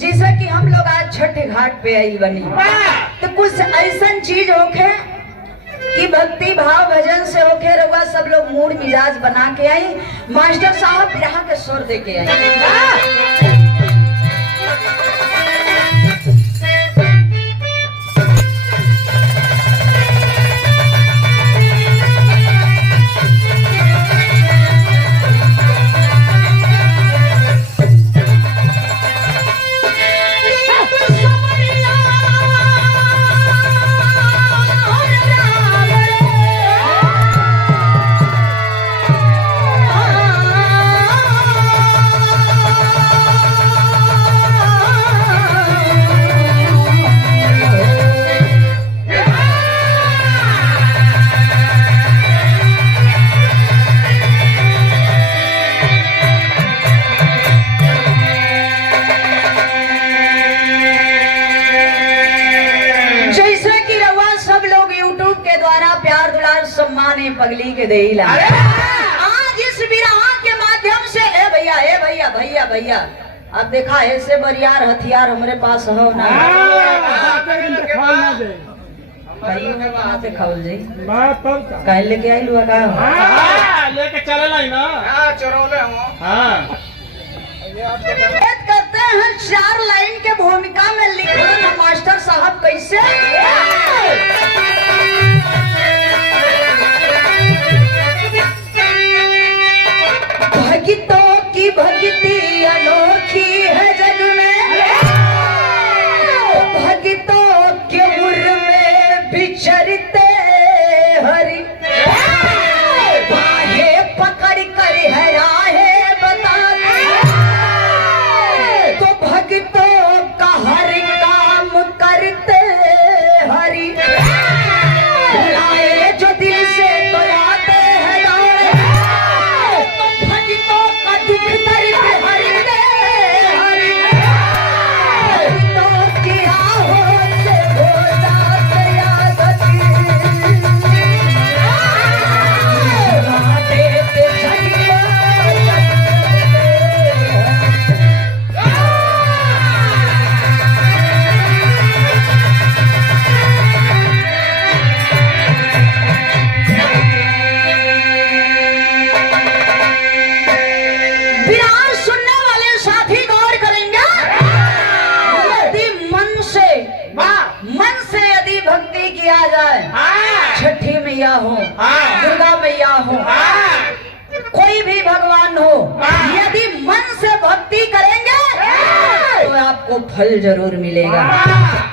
जैसे कि हम लोग आज छठ घाट पे आई बनी तो कुछ ऐसा चीज होखे कि भक्ति भाव भजन से होके रहुआ सब लोग मूड मिजाज बना के आई। मास्टर साहब बिरहा के स्वर दे के आई। सम्मान पगली के देला आज इस बिरहा के माध्यम से ए भैया भैया भैया अब देखा ऐसे बरियार हथियार हमारे पास हो ना खाओ जी कह लेके आई लुआ का लेके चले ना चरौले करते हैं 4 लाइन के भूमिका में लिखना मास्टर साहब कैसे भक्तों की भक्ति अनोखी है जग में भक्तों के उर में बिचरते हरि बाहें पकड़ कर है राहें बताने तो भक्तों का हर काम करते हरि बुलाए जो दिल से तो आते हैं छठी मैया हो दुर्गा मैया हो कोई भी भगवान हो यदि मन से भक्ति करेंगे तो आपको फल जरूर मिलेगा।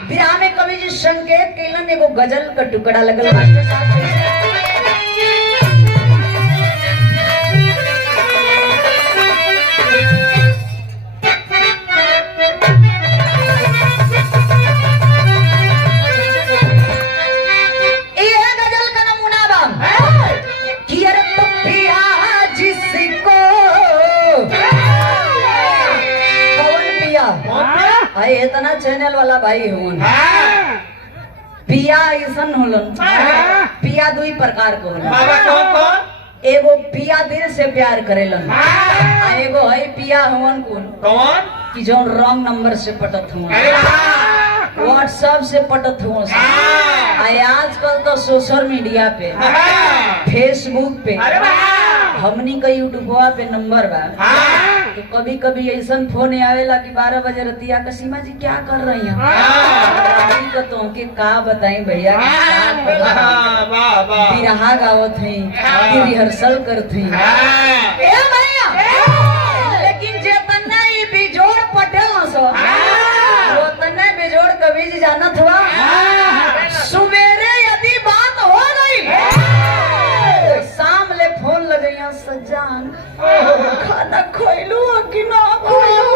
बिरहा में कवि जी संकेत केलन एगो गजल का टुकड़ा लगल मास्टर साहब इतना चैनल वाला भाई हुन पिया ऐसन होलन पिया 2 प्रकार को होला एगो पिया दिल से प्यार करेलन एगो है पिया हुन कौन कि जो रॉन्ग नंबर से पटत हुन व्हाट्सएप से पटत हुन आजकल तो सोशल मीडिया पे फेसबुक पे हमनी का यूट्यूबवा पे नंबर बा तो कभी कभी ऐसा फोन आवेला कि 12 बजे रतिया का सीमा जी क्या कर रही हैं तो तुमके का बताई भैया बिरहा गावत है रिहर्सल करत है लेकिन जेतना ही बिजोड़ पटेल सो उतना बिजोड़ कभी जी जानत हुआ सुबेरे यदि बात हो गई शाम ले फोन लगैया सजान खाना खोइलू कि ना खोइलू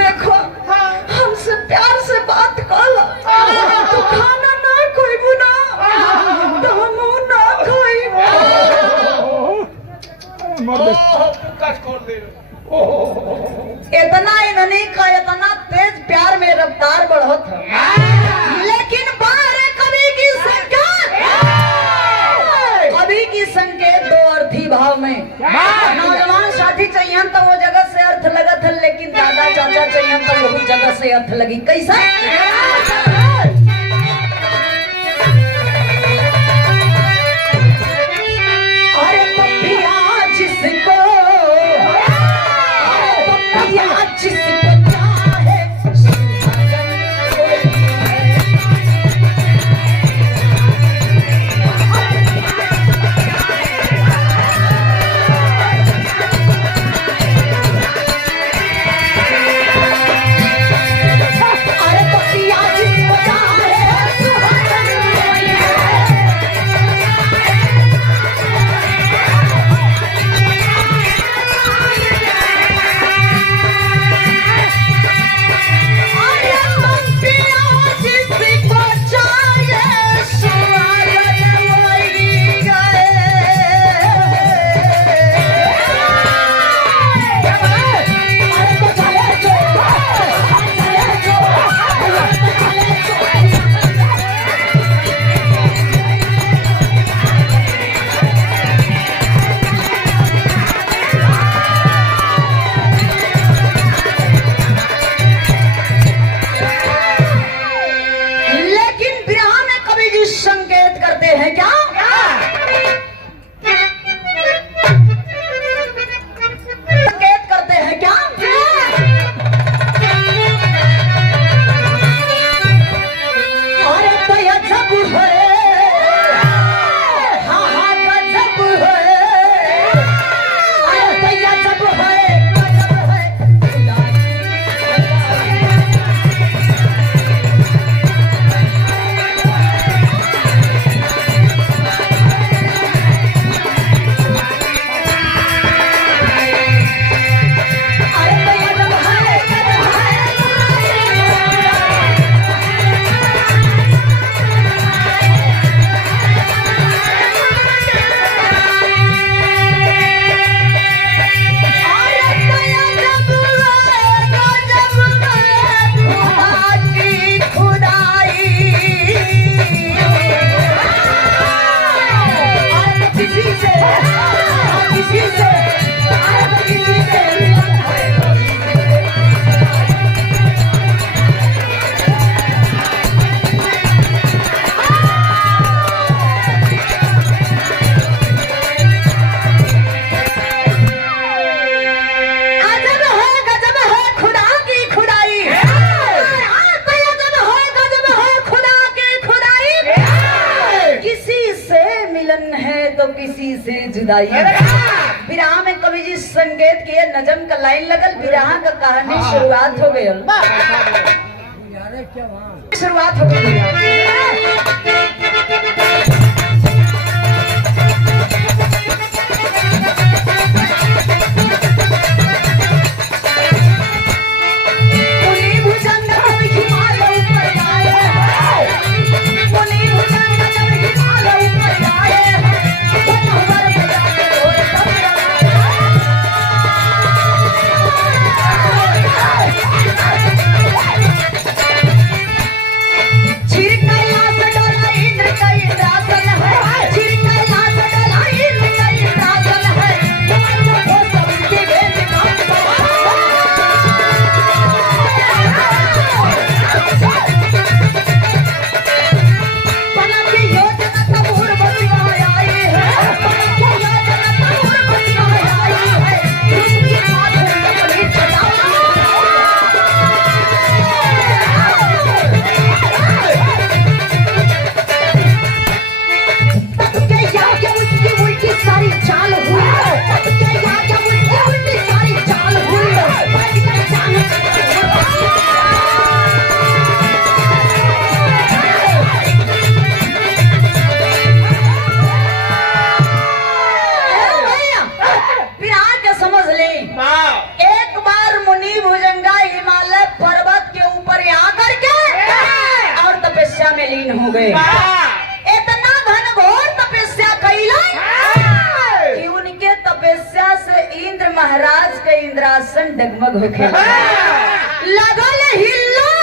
देखो हमसे प्यार से बात कर तो खाना ना खोइबू ना तो हम ना खोइबू इतना इन्होंने का इतना तेज प्यार में रफ्तार बढ़त लेकिन बाहर कभी की संकेत 2 अर्थी भाव में नौजवान साथी चाहिए तो वो जगह से चाहिए तो बहुत जगह से अर्थ लगी कैसा अरे पपिया जिसको चाहे जुदाई विराह में कवि जी संकेत किए नजम का लाइन लगल विराह का कहानी शुरुआत हो गई शुरुआत हो गई हो गए इतना घनघोर तपस्या कैलन कि उनके तपस्या से इंद्र महाराज के इंद्रासन डगमग होके लगल हिल्ले।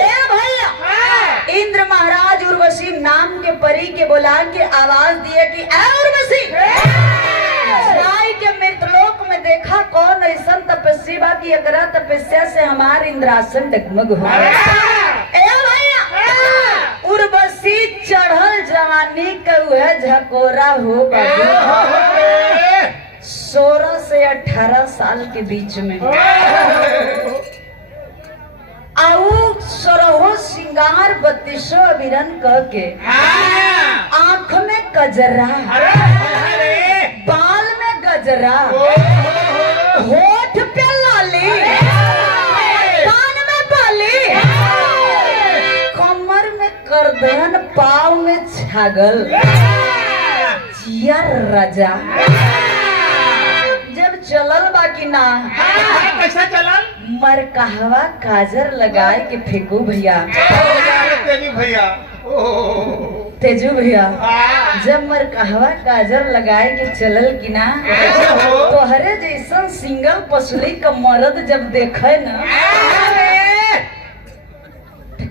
ए भैया इंद्र महाराज उर्वशी नाम के परी के बुला के आवाज दिए कि ए उर्वशी के मृतलोक में देखा कौन ऐसा तपस्वी बा की अकरा तपस्या से हमार इंद्रासन डगमग हो ए भैया उर्वशी चढ़ल जवानी का वह झकोरा हो 16 से 18 साल के बीच में आऊ 16 सिंगार 32 अविरन कह के आंख में गजरा बाल में गजरा होठ पे लाली कान में बाली कमर में करदन पाँव में छागल जिया राजा जब चलल बाकी ना कैसा चलन मर कहवा काजर लगाए के फेंकू भैया तेजी भैया तेजू भैया जब मर कहवा काजर लगाए के चलल की ना तो हरे जैसन सिंगल पसली का मर्द जब देखे ना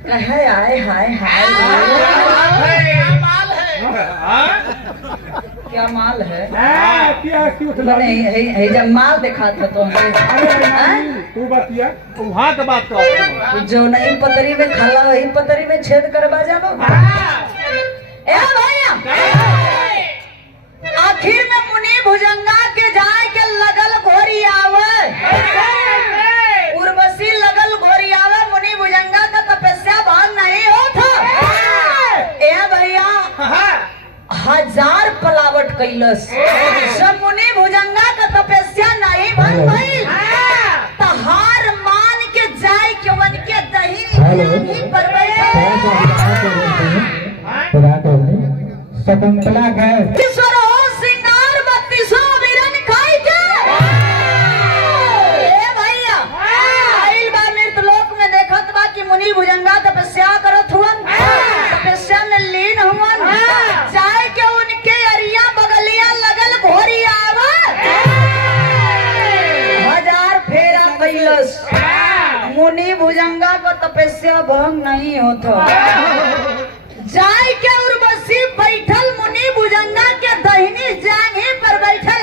कहे आए हाय हाय क्या माल है नहीं जब माल देखा था तो तू बतिया वहाँ का बात कर जो नहीं पतरी में खाला वही पतरी में छेद करवा जानो ए भैया आखिर में मुनि भुजंगा के जाए के लगल घोरी आवे उर्वशी लगल घोरी आवे मुनि भुजंगा का तपस्या भाग नहीं होता ए भैया 1000 पलावट कैलस सब मुनि भुजंगा का तपस्या नहीं बन गई तो हार मान के जाए के वन के दही पर शकुंतला गए सिंगार 32 वीरन खाई के ए भैया आइल बा मृतलोक में देखत बा कि मुनि भुजंगा तपस्या करत हुवन तपस्या में लीन हुवन जाए के उनके अरिया बगलिया लगल घोरी आवा 1000 फेरा कैलस मुनि भुजंगा को तपस्या भंग नहीं होता जाए के उर्वशी बैठल मुनि भुजंगा के दहिनी जांघी पर बैठल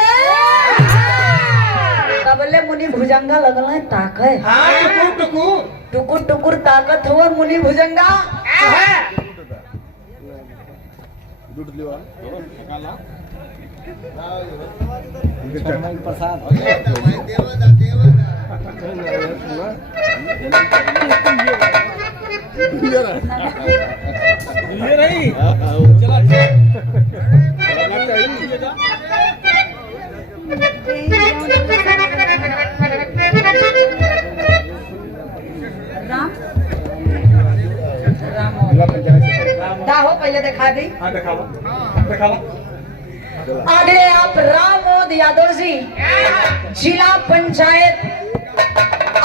कबले मुनि भुजंगा लगल ताके टुकुर टुकुर ताकत हो मुनि भुजंगा ये नहीं चला राम हो पहले दिखा दी दिखावा आगे आप रामोद यादव जी जिला पंचायत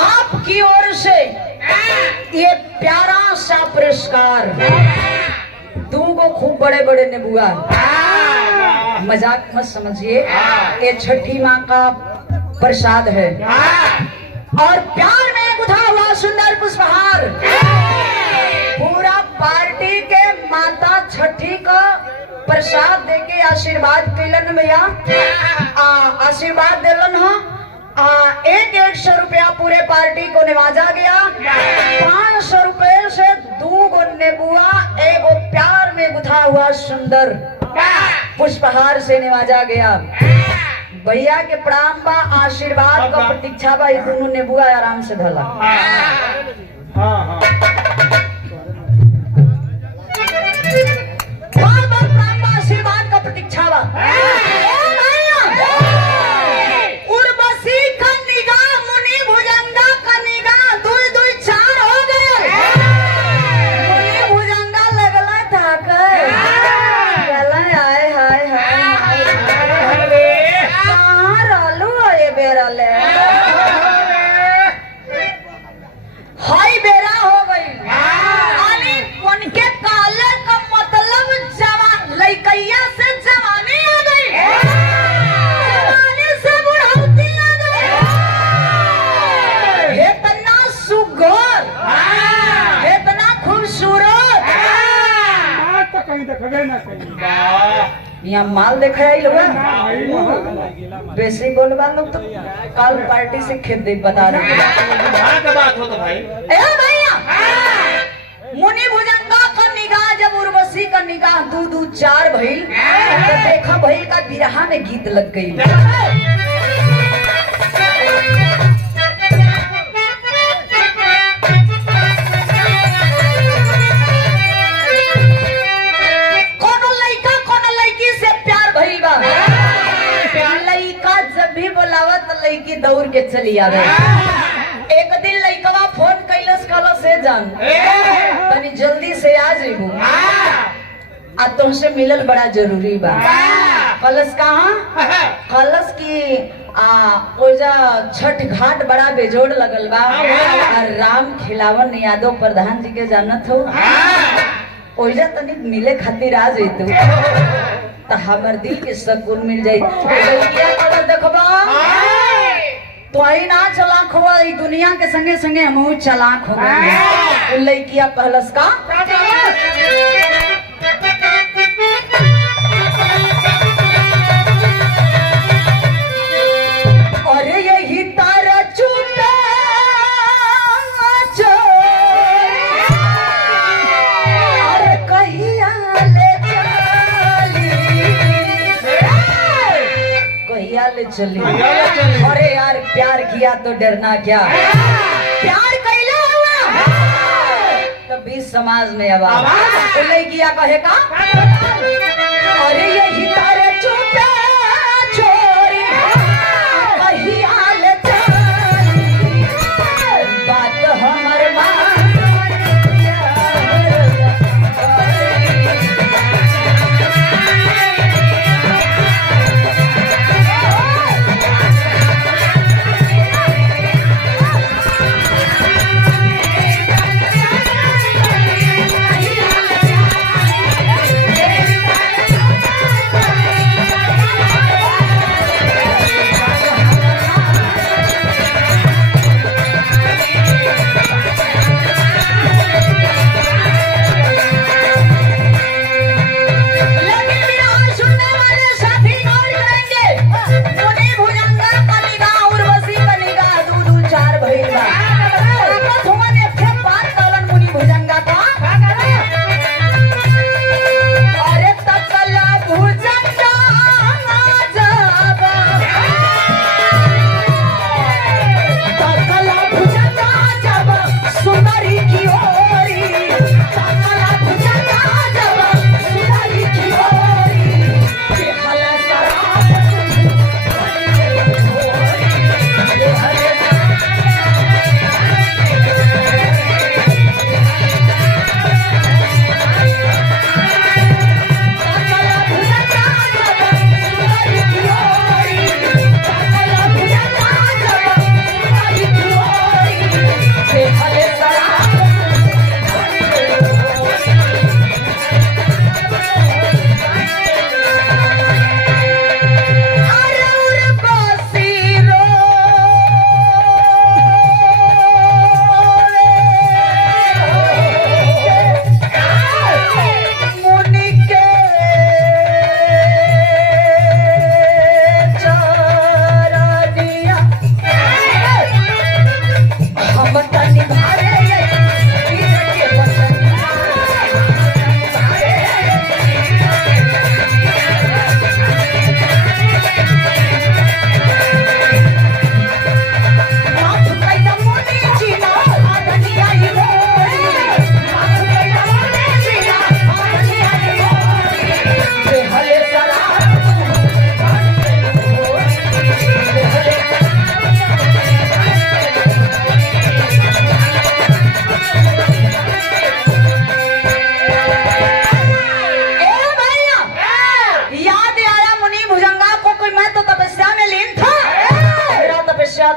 आपकी ओर से ये प्यारा सा पुरस्कार 2 को खूब बड़े बड़े नेबुआ मजाक मत समझिए ये छठी माँ का प्रसाद है और प्यार में गुथा हुआ सुंदर पुष्पहार पूरा पार्टी के माता छठी का प्रसाद देके आशीर्वाद कैलन भैया आशीर्वाद दिलन हा 100 रुपया पूरे पार्टी को निवाजा गया 500 रुपये से 2 नेबुआ एगो प्यार में गुथा हुआ सुंदर पुष्पहार से निवाजा गया भैया के प्रणाम बा आशीर्वाद का प्रतीक्षा बा दोनों नेबुआ आराम से धला प्रणाम बा आशीर्वाद का प्रतीक्षा बा उर्वशी का निगाह मुनि भुजंगा का निगाह 2 4 हो गए मुनि भुजंगा लगला था आए हाय हाय कहाँ रहलू ये बेरा ले हाई बेरा हो गई उनके काले का मतलब जवान लड़कैया से जवानी आ गई जवानी से बुढ़ौती आ गई इतना सुघर इतना खूबसूरत तो कहीं देखबे ना कहीं यहाँ माल देखा आई लोग बेसी बोलवा लोग तो कल पार्टी से खेत दे बता रहे वहाँ का बात हो तो भाई ए भैया मुनि भुजंगा का निगाह जब उर्वशी का निगाह 2-2-4 भइल तो देखा भइल का बिरहा में गीत लग गई भी बोलावत लड़की दौड़ के चली आवे एक दिन लड़कवा फोन कैलस कल से जान तनी जल्दी से आ जेबू आ तुमसे मिलल बड़ा जरूरी बा कलश कहाँ कलश की ओजा छठ घाट बड़ा बेजोड़ लगल बा और राम खिलावन यादव प्रधान जी के जानत हो ओजा तनी मिले खातिर आ जैतू तो हमार दिल के सुकून मिल जाई देखबा तो आई ना चलाक हुआ दुनिया के संगे संगे हम चलाक हो गए लड़किया पहलस का अरे यही तारा चूता अरे कहिया ले चली अरे यार प्यार किया तो डरना क्या प्यार कैला हुआ तो बीच समाज में आवाज किया कहेगा अरे यही तारे चुपे छोरी कहिया ले चली बात हमर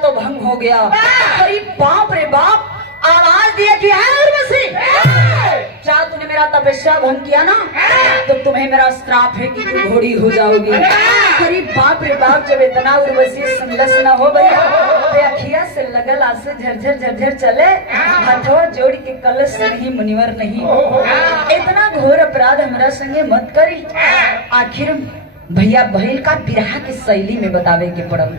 तो भंग हो गया। अरे बाप रे बाप, आवाज दिया कि है उर्वशी, क्या तूने मेरा तपस्या भंग किया ना, तो तुम्हें मेरा श्राप है कि तुम घोड़ी हो जाओगी। अरे बाप रे बाप, जब इतना उर्वशी संलग्न हो गया पे अखिया से लगल आंसू झरझर झरझर चले, हाथों जोड़ के कलश नहीं मुनिवर नहीं, इतना घोर अपराध हमरा संगे मत करी। आखिर भैया बहल का बिरहा के शैली में बतावे के पड़ल।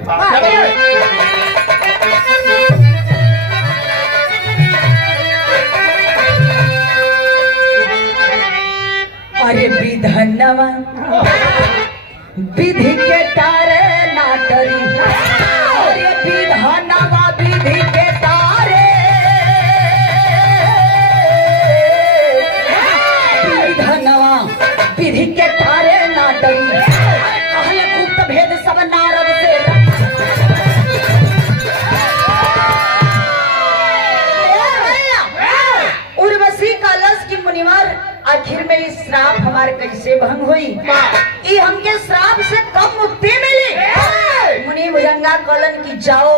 अरे विधनवा विधि के तारे नाटरी, अरे विधनवा विधि के तारे, विधनवा विधि के तारे नाटरी, कहले गुप्त भेद सब नारद से। उर्वशी कलश की मुनिवर आखिर में इस श्राप हमारे कैसे भंग हुई, ये हमके श्राप से कब मुक्ति मिली। मुनि भुजंगा कलन की जाओ,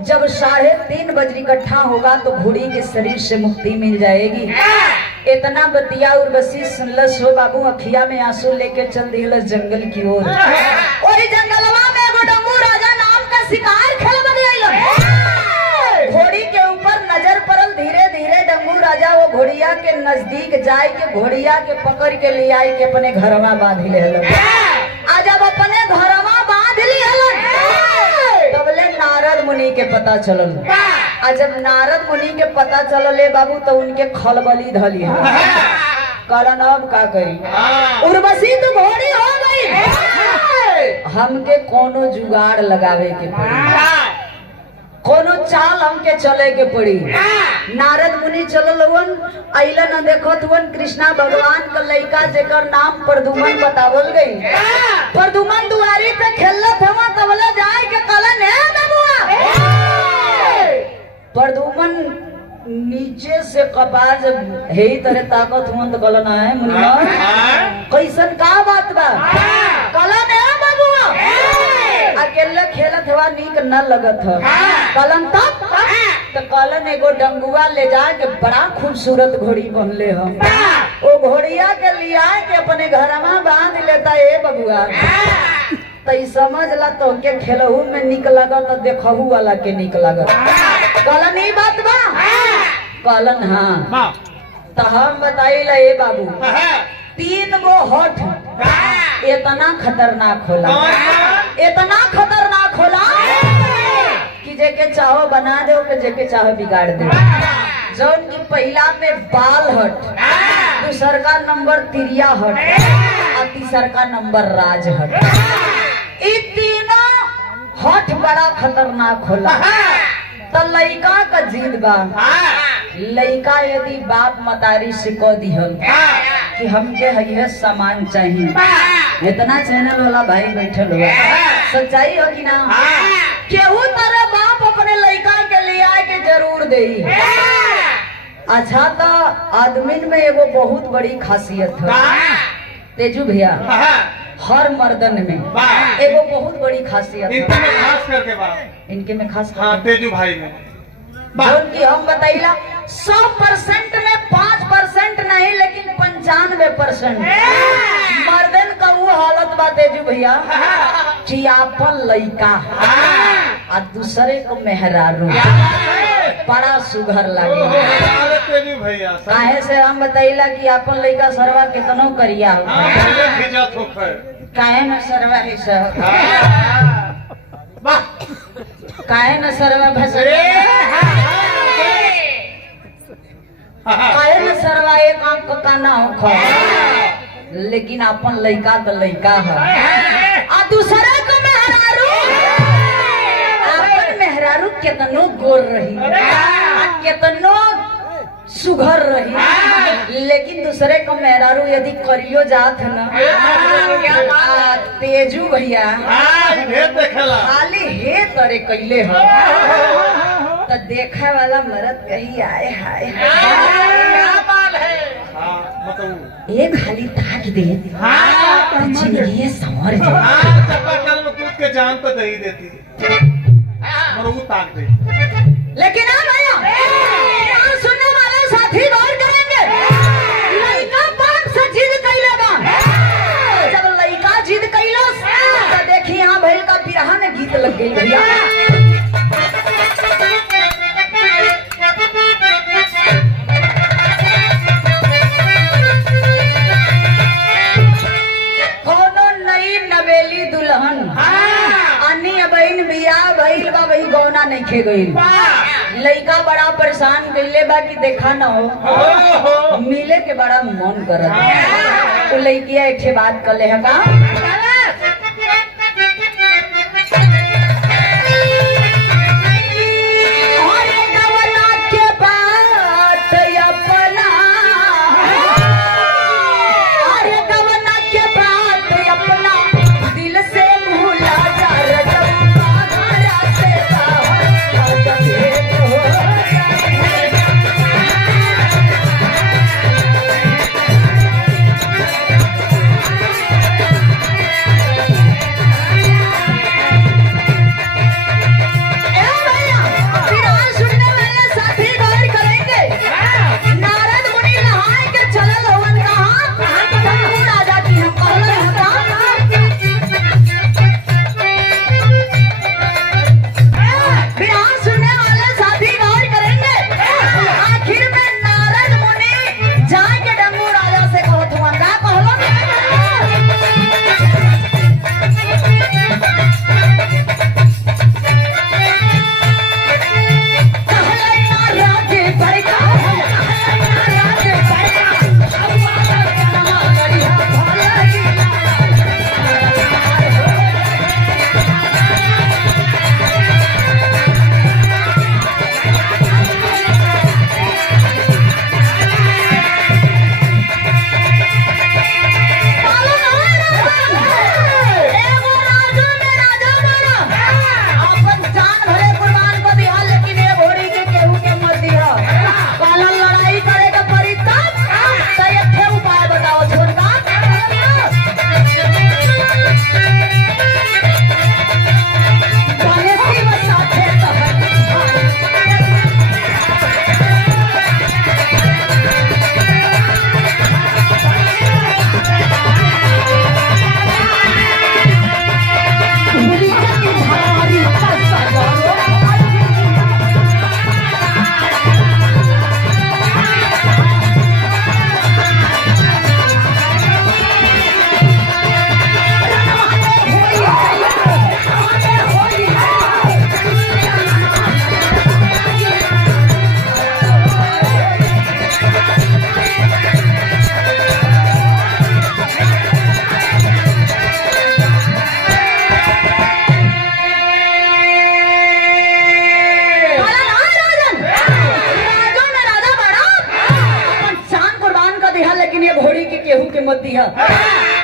जब 3:30 बजे इकट्ठा होगा तो घोड़ी के शरीर से मुक्ति मिल जाएगी। इतना बतिया उर्वशी सुनलस हो बाबू, अखिया में आंसू लेके चल दिलस जंगल की ओर। वही जंगलवा में एगो डम्बू राजा नाम का शिकार खेल बन गइल। घोड़ी के ऊपर नजर पड़ल, धीरे धीरे डम्बू राजा वो घोड़िया के नजदीक जाए के घोड़िया के पकड़ के ले आई के अपने घरवा बांध ले हलन। आज जब अपने घरवा बांध ली हलन, तबले नारद मुनि के पता चलल। आज जब नारद मुनि के पता चलल बाबू, तो उनके खलबली धली है। कलन अब का करी, उर्वशी तो घोड़ी हो गई, हमके कोनो जुगाड़ लगावे के पड़ी, कोनो चाल हमके चले के पड़ी। नारद मुनि चललन, अइलन देखत हुन कृष्णा भगवान का लइका जेकर नाम प्रदुमन बतावल गई। प्रदुमन दुआरी पे खेलत हवा, तबले जाए के कलन है बबुआ। प्रदुमन नीचे से कपार जब हे तरह ताकत हुन तो कलन है मुनिया, कैसन का बात बा, कलन है बबुआ। अकेले खेलत हवा नीक न लगत है, कलन तब तो कलन एगो डंगुआ ले जा के बड़ा खूबसूरत घोड़ी बनले हम, वो घोड़िया के लिया के अपने घरमा बांध लेता। ए बबुआ तई समझ ला, तो के खेलहू में निक लगत, देखहू वाला के निक लगत। कलन ही बात बा, कलन हाँ। तो हम बताइला ए बाबू, 3 गो होठ इतना खतरनाक होला, इतना खतरनाक होला कि जेके चाहो बना दो, के जेके चाहो बिगाड़ दो। जौन की पहला में बाल हट, दूसर का नंबर तिरिया हट, और तीसर का नंबर राज हट। ये तीनों हट बड़ा खतरनाक होला। तो लइका का जिद बा, लइका यदि बाप मतारी से कह दिहल कि हमके है सामान चाहिए, इतना चैनल वाला भाई बैठल हुआ, सच्चाई हो कि ना, केहू तरह बाप अपने लइका के लिए के जरूर दे। अच्छा तो आदमी में एगो बहुत बड़ी खासियत है तेजू भैया, हर मर्दन में एगो बहुत बड़ी खासियत है, इनके में खास करके बात, इनके में खास हाँ तेजू भाई में की हम बताइला 100% में 5% नहीं, लेकिन 95% मर्दन का वो हालत बा तेजू भैया कि आपन लइका आ दूसरे को मेहरारू बड़ा सुघर लागे। तेजू भैया काहे से हम बताइला कि आपन लइका सरवा कितनो करिया हो, काहे न सरवा है सर, काहे न सरवा भसरे, काहे न सरवा एक आंख का ना हो, लेकिन अपन लइका तो लइका है। आ दूसरे को मेहरारू, अपन मेहरारू कितनो गोर रही, कितनो सुघर रही, लेकिन दूसरे को मेहरारू यदि करियो जात है ना, तेजू भैया खाली हे तरे कैले हो, तो देखा वाला मर्द कही आए हाय ये खाली ताक दे, जिंदगी संवर के जान तो दे देती, ताक दे। लेकिन सुनने वाले साथी गौर करेंगे, लइका बाप से जिद कैले बा, जब लइका जिद कैलस तो देखी यहाँ भइल का बिरहा में गीत लग गई भैया। गई। लड़का बड़ा परेशान कैले बा कि देखा न हो मिले के बड़ा मन करत। तो लड़किया एक बात कर ले है का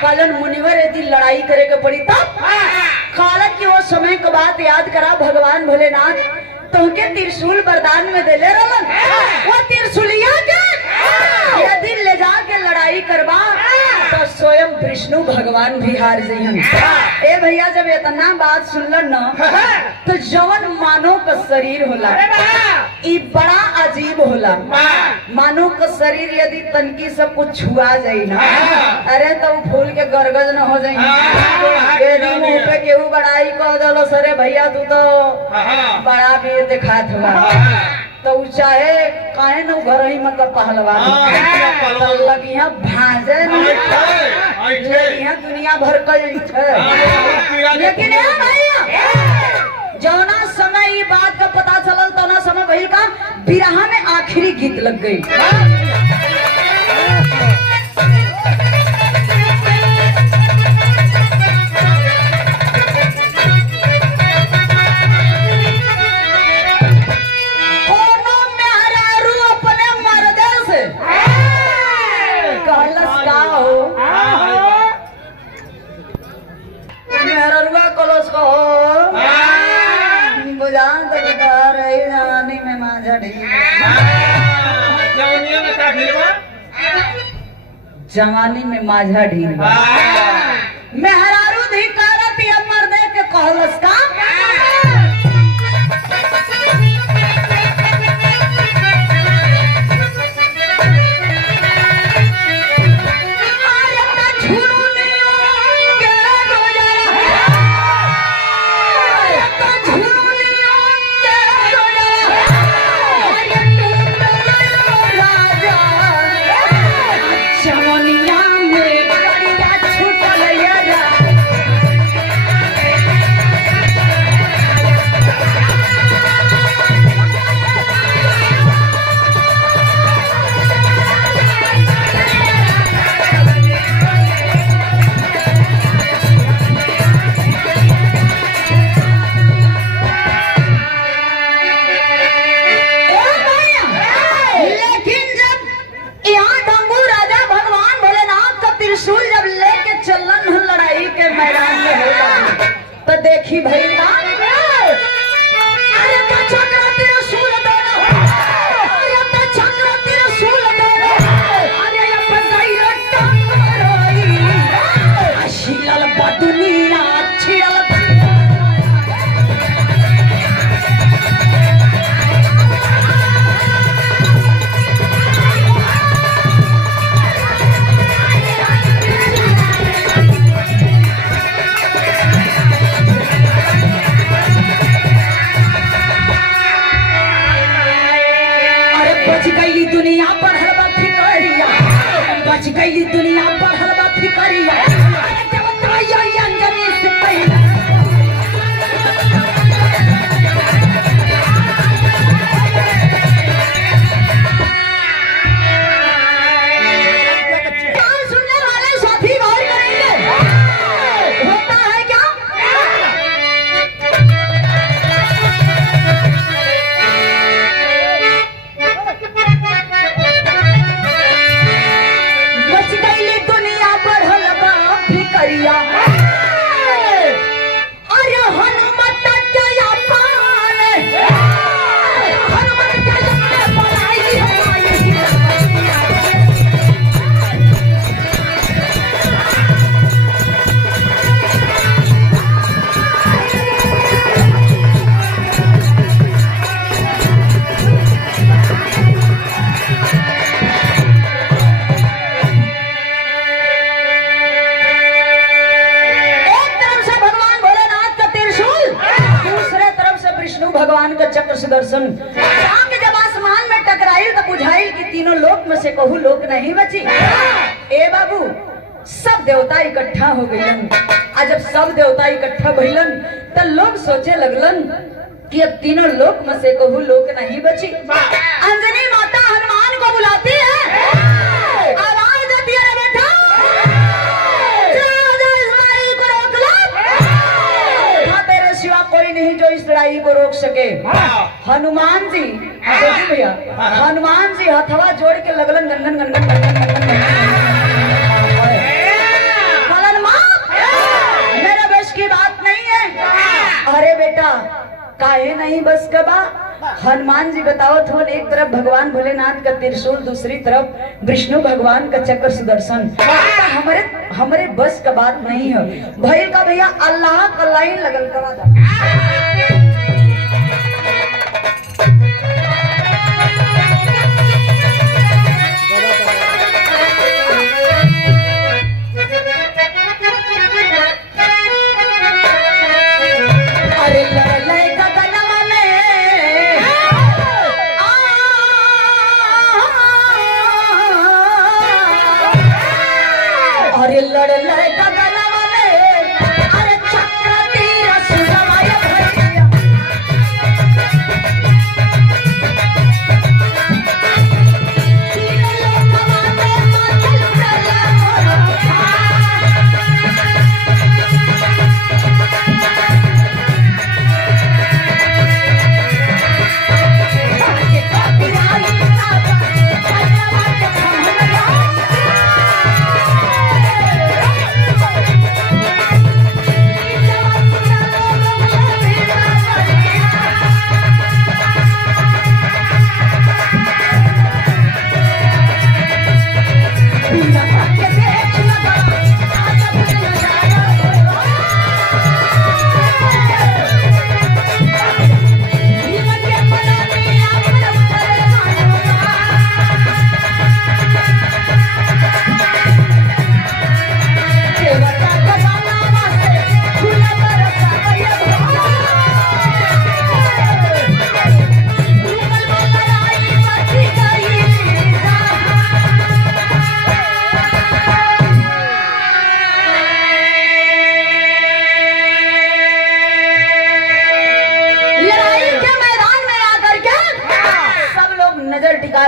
कालन मुनिवर यदि लड़ाई करे के पड़ी तब कालन की वो समय के बात याद करा भगवान भोलेनाथ तुमके त्रिशूल वरदान में देले रहलन। वो त्रिशूलिया के यदि ले जाके लड़ाई करवा तो स्वयं विष्णु भगवान भी हार जइहन। ए भैया जब इतना बात सुनलन न तो जवन मानव का शरीर होला ई बड़ा अजीब होला। मानव का शरीर यदि तनकी सब कुछ छुआ जाई ना अरे तो फूल के गरगज न हो जाई। यदि मुंह पे केहू बड़ाई कह दलो सरे भैया तू तो बड़ा वीर दिखात हुआ तो चाहे काहे न घर ही में पहलवान लगिया भाजे लगिया दुनिया भर कल। लेकिन भैया जौना समय ये बात का पता चलल तो ना समय वही का बिरहा में आखिरी गीत लग गई। जवानी में माझा ढील मेहरारू धिकारत या मर्दे के कहलस का दुनिया बढ़ल बा फिकरिया, बच गई दुनिया बढ़ल बा फिकरिया, अरे देवता ये अंजनी से पहले भगवान का चक्र सुदर्शन जब आसमान में टकराइल तो बुझाइल कि तीनों लोक में से कहू लोक नहीं बची। ए बाबू सब देवता इकट्ठा हो गइलन, आ जब सब देवता इकट्ठा भइलन तो लोग सोचे लगलन कि अब तीनों लोक में से कहू लोक नहीं बची। अंजनी माता हनुमान को बुलाती है, आवाज देती है, बेटा कोई नहीं जो इस लड़ाई को रोक सके। हनुमान जी भैया, हनुमान जी हथवा जोड़ के लगलन गनगन गनगन गनगन मेरा बस की बात नहीं है। अरे बेटा काहे नहीं बस कबा? हनुमान जी बताओ तो, एक तरफ भगवान भोलेनाथ का त्रिशूल, दूसरी तरफ विष्णु भगवान का चक्र सुदर्शन, हमारे बस का बात नहीं है। भैया का भैया अल्लाह का लाइन लगल करा था।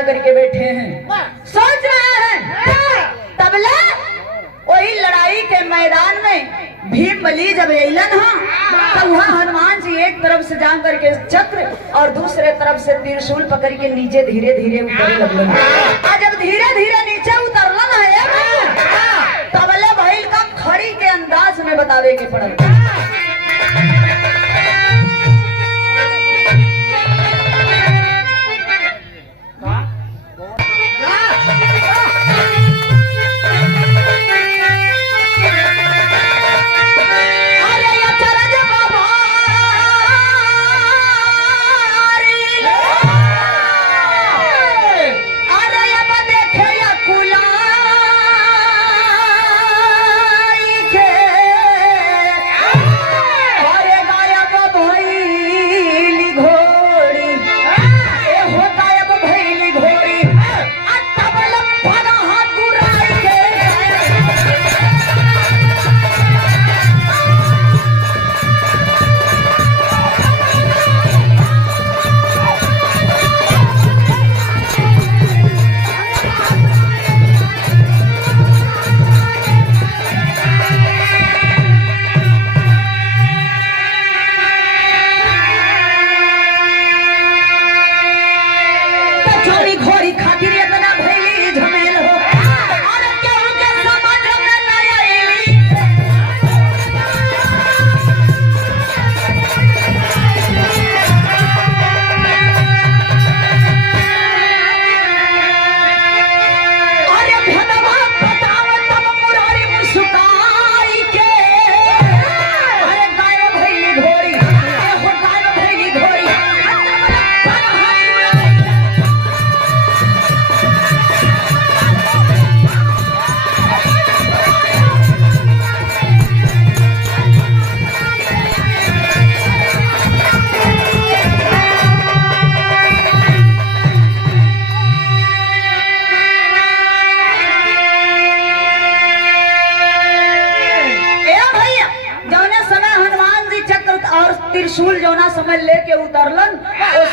करके बैठे हैं, सोच रहे हैं। तबला वही लड़ाई के मैदान में भीम बलि जब अलन तो वहाँ हनुमान जी एक तरफ से जा करके चक्र और दूसरे तरफ से त्रिशूल पकड़ के नीचे धीरे धीरे उतरे लगलन। जब धीरे धीरे नीचे उतरलन है तबले भइल का खड़ी के अंदाज में बतावे के पड़ल।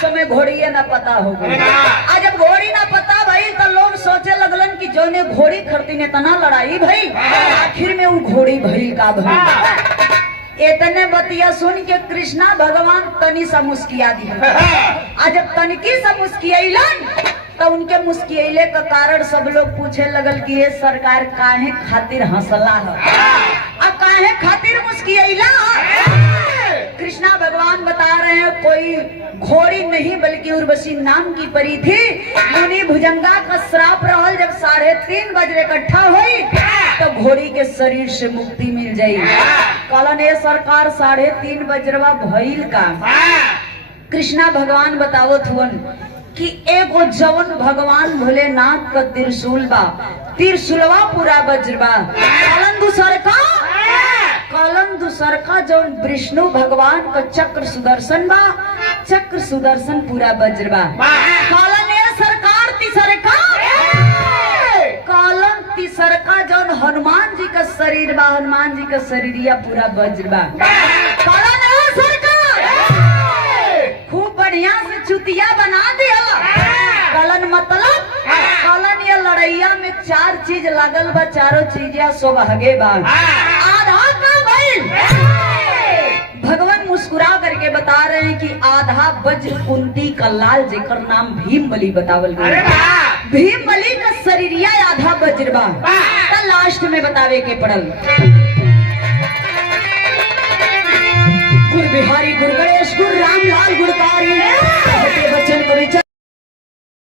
समय घोड़ी ना पता हो गई। आज जब घोड़ी ना पता भई तो लोग सोचे लगलन कि जोने घोड़ी खरती ने तना लड़ाई भई, आखिर में वो घोड़ी भई का भई। इतने बतिया सुन के कृष्णा भगवान तनी सा मुस्किया दिया। आज जब तनिकी सा मुस्कियाइलन तो उनके मुस्कियाइले का कारण सब लोग पूछे लगल कि ये सरकार काहे खातिर हंसला है, अब काहे खातिर मुस्कियाइला। कृष्णा भगवान बता रहे हैं कोई घोड़ी नहीं बल्कि उर्वशी नाम की परी थी। मुनि भुजंगा का श्राप रहल जब 3:30 बजे इकट्ठा हुई तो घोड़ी के शरीर से मुक्ति मिल जाई। कहलन ये सरकार 3:30 बजरवा भइल का। कृष्णा भगवान बतावत हुवन कि एगो जवन भगवान भोलेनाथ का त्रिशूल बा, त्रिशूलवा पूरा वज्रबा। कलन दूसर का जौन विष्णु भगवान का चक्र सुदर्शन बा, चक्र सुदर्शन पूरा वज्रबा। कलन ये सरकार तीसर का, कलन तीसर का जौन हनुमान जी का शरीर बा, हनुमान जी का शरीरिया पूरा वज्रबा। कलन ये सरकार खूब बढ़िया से चुतिया बना दिया। कलन मतलब कलन ये लड़ैया में 4 चीज लागल बा, चारों चीजिया सौभागे बा। आधा का भइल। भगवान मुस्कुरा करके बता रहे हैं कि आधा वज्र कुंती का लाल जेकर नाम भीम बलि बतावल गया। भीम बलि का शरीरिया आधा वज्र बा। तो लास्ट में बतावे के पड़ल गुरु बिहारी गुरु गणेश गुरु रामलाल गुरकारी बच्चन को